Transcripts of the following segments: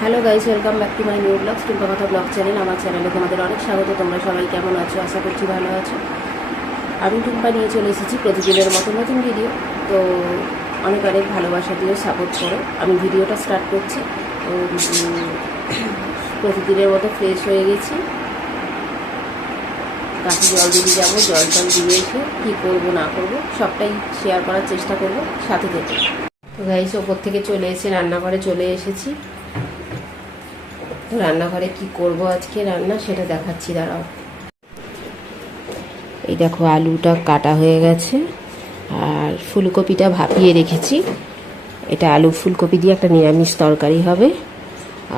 Hello guys, welcome back to my new vlog Tumpa কথা blog channel, আমার চ্যানেলে তোমাদের অনেক স্বাগত, তোমরা সবাই কেমন আছো? আশা করছি ভালো আছো। আমি টুম্পা নিয়ে চলে এসেছি প্রতিদিনের মতো নতুন ভিডিও তো অনেক অনেক ভালোবাসা দিয়ে সাপোর্ট করো আমি ভিডিওটা স্টার্ট করছি। তো প্রতিদিনের মতো ফ্রেশ হয়ে গেছি। কাছে জল দিয়ে যাব, জল টল দিয়ে এসে কী করব, না করব, সবটাই শেয়ার করার চেষ্টা করব, সাথে থেকে। তো গাইস, ওপর থেকে চলে এসে রান্নাঘরে চলে এসেছি। তো রান্নাঘরে কি করব আজকে রান্না সেটা দেখাচ্ছি, দাঁড়াও। এই দেখো, আলুটা কাটা হয়ে গেছে আর ফুলকপিটা ভাপিয়ে রেখেছি। এটা আলু ফুলকপি দিয়ে একটা নিরামিষ তরকারি হবে।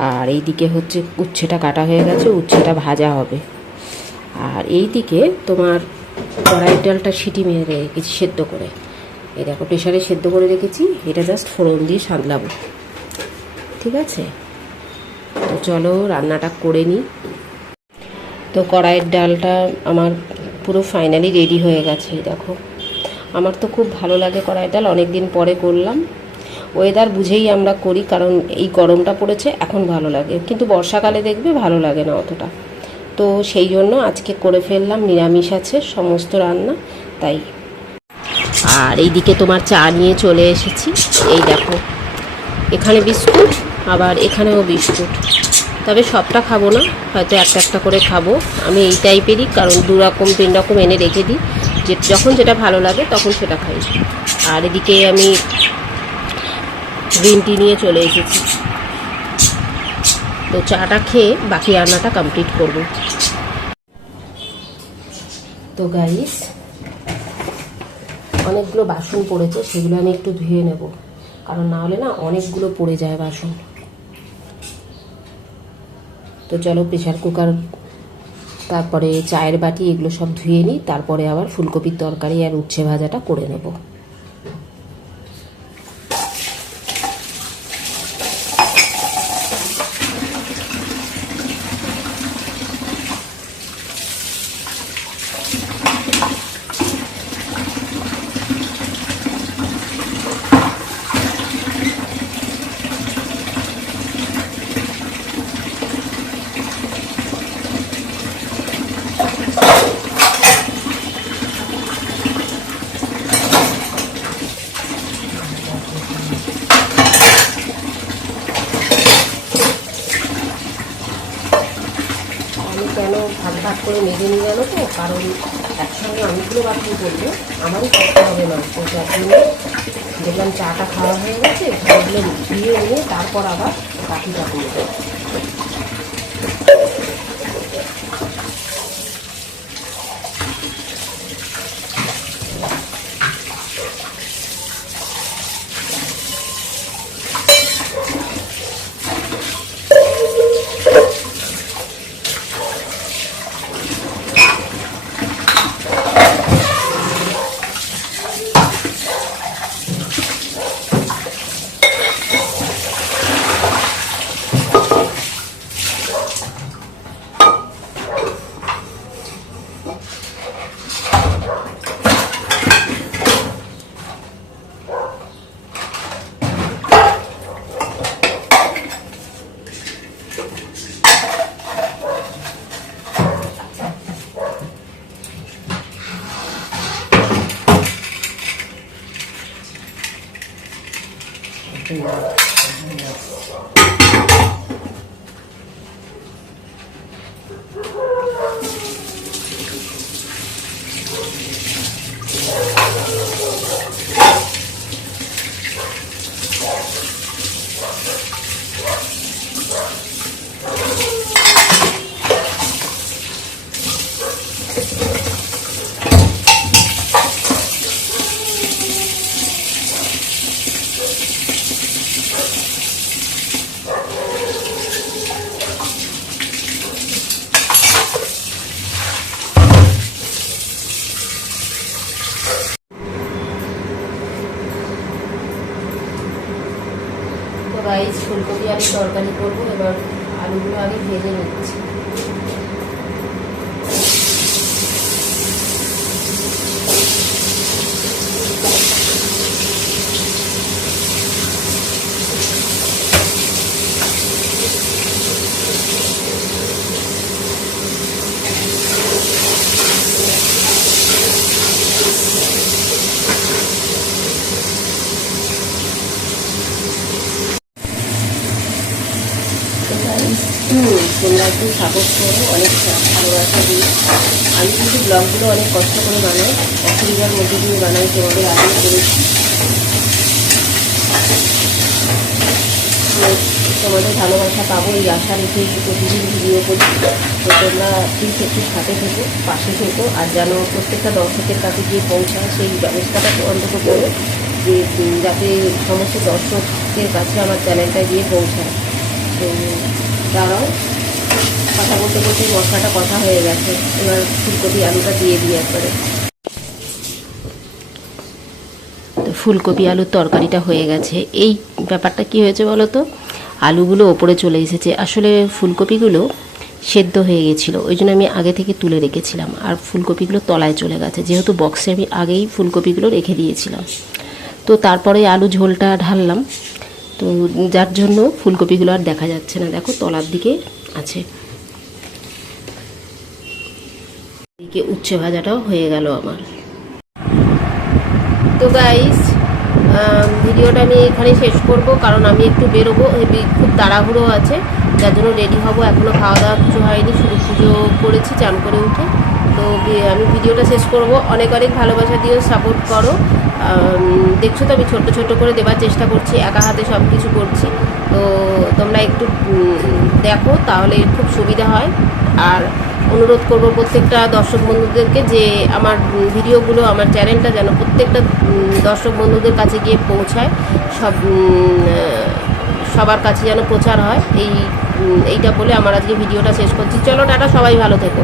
আর এই দিকে হচ্ছে উচ্ছেটা কাটা হয়ে গেছে, উচ্ছেটা ভাজা হবে। আর এই দিকে তোমার কড়াইয়ের ডালটা সিটি মেরে রেখেছি সেদ্ধ করে। এই দেখো প্রেশারে সেদ্ধ করে রেখেছি। এটা জাস্ট ফোড়ন দিয়ে সাঁতলাবো ঠিক আছে? চলো রান্নাটা করে নিই। তো কড়াইয়ের ডালটা আমার পুরো ফাইনালি রেডি হয়ে গেছে, দেখো। আমার তো খুব ভালো লাগে কড়াইয়ের ডাল অনেক দিন পরে করলাম। ওয়েদার বুঝেই আমরা করি, কারণ এই গরমটা পড়েছে, এখন ভালো লাগে। কিন্তু বর্ষাকালে দেখবে ভালো লাগে না অতটা। তো সেই জন্য আজকে করে ফেললাম, নিরামিষ আছে, সমস্ত রান্না, তাই। আর এইদিকে তোমার চা নিয়ে চলে এসেছি। এই দেখো, এখানে বিস্কুট, আবার এখানেও বিস্কুট। তবে সবটা খাব না, হয়তো একটা একটা করে খাব। আমি এই টাইপেরই কারণ দু রকম, তিন রকম এনে রেখে দিই। যে, যখন যেটা ভালো লাগে তখন সেটা খাই। আর এদিকে আমি গ্রিন টি নিয়ে চলে এসেছি। তো চাটা খেয়ে বাকি রান্নাটা কমপ্লিট করব। তো গাইস অনেকগুলো বাসন পড়েছে, সেগুলো আমি একটু ধুয়ে নেব। কারণ না হলে না অনেকগুলো পড়ে যায় বাসন। তো চলো প্রেশার কুকার তারপরে চায়ের বাটি এগুলো সব ধুয়ে নিই, তারপরে আবার ফুলকপির তরকারি আর উচ্ছে ভাজাটা করে নেব আমি কেন ভাগ করে মেজে নিয়ে গেলো তো, কারণ একসঙ্গে অনেকগুলো বাথরুম করলে আমারই কষ্ট হবে না। তো যার জন্য দেখলাম চাটা খাওয়া হয়ে গেছে ঘরগুলো ধুয়ে নিয়ে তারপর আবার বাকিটা করব গাইস ফুলকপি আমি তরকারি করব এবার আলুগুলো আগে ভেজে নিচ্ছি। তোমরা একটু সাপোর্ট করো, অনেক ভালোবাসা দিই আমি কিন্তু ব্লগগুলো অনেক কষ্ট করে বানাই, অসুবিধার মধ্যে দিয়ে বানাই, তোমাদের আগে করেছি তোমাদের ভালোবাসা পাবো এই আশা রেখে প্রতিদিন ভিডিও করি। তো তোমরা প্লিজ একটু সাথে থেকো, পাশে থেকো, আর যেন প্রত্যেকটা দর্শকের কাছে গিয়ে পৌঁছায় সেই ব্যবস্থাটা অন্তত করো যে যাতে সমস্ত দর্শকের কাছে আমার চ্যানেলটা গিয়ে পৌঁছায়। তো দাঁড়াও। কথা বলতে বলতে মশলাটা কথা হয়ে গেছে। এবার ফুলকপি আলুটা দিয়ে দিই একবারে। তো ফুলকপি আলুর তরকারিটা হয়ে গেছে। এই ব্যাপারটা কি হয়েছে বলো তো? আলুগুলো ওপরে চলে এসেছে। আসলে ফুলকপিগুলো সেদ্ধ হয়ে গেছিল। ওই জন্য আমি আগে থেকে তুলে রেখেছিলাম। আর ফুলকপিগুলো তলায় চলে গেছে। যেহেতু বক্সে আমি আগেই ফুলকপিগুলো রেখে দিয়েছিলাম। তো তারপরে আলু ঝোলটা ঢাললাম। তো যার জন্য ফুলকপিগুলো আর দেখা যাচ্ছে না। দেখো তলার দিকে আছে। এদিকে উচ্ছে ভাজাটাও হয়ে গেল আমার। তো গাইস ভিডিওটা আমি এখানে শেষ করব, কারণ আমি একটু বেরোবো খুব তাড়াহুড়ো আছে। যার জন্য রেডি হব এখনও খাওয়া দাওয়া কিছু হয়নি, শুধু পুজো করেছি চান করে উঠে। তো আমি ভিডিওটা শেষ করব। অনেক অনেক ভালোবাসা দিয়েও সাপোর্ট করো। দেখছ তো আমি ছোট্ট ছোট্ট করে দেওয়ার চেষ্টা করছি, একা হাতে সব কিছু করছি। তো তোমরা একটু দেখো, তাহলে খুব সুবিধা হয়। আর অনুরোধ করব প্রত্যেকটা দর্শক বন্ধুদেরকে যে আমার ভিডিওগুলো, আমার চ্যানেলটা যেন প্রত্যেকটা দর্শক বন্ধুদের কাছে গিয়ে পৌঁছায়। সব সবার কাছে যেন প্রচার হয়। এই এইটা বলে আমার আজকে ভিডিওটা শেষ করছি। চলো টাটা, সবাই ভালো থেকো।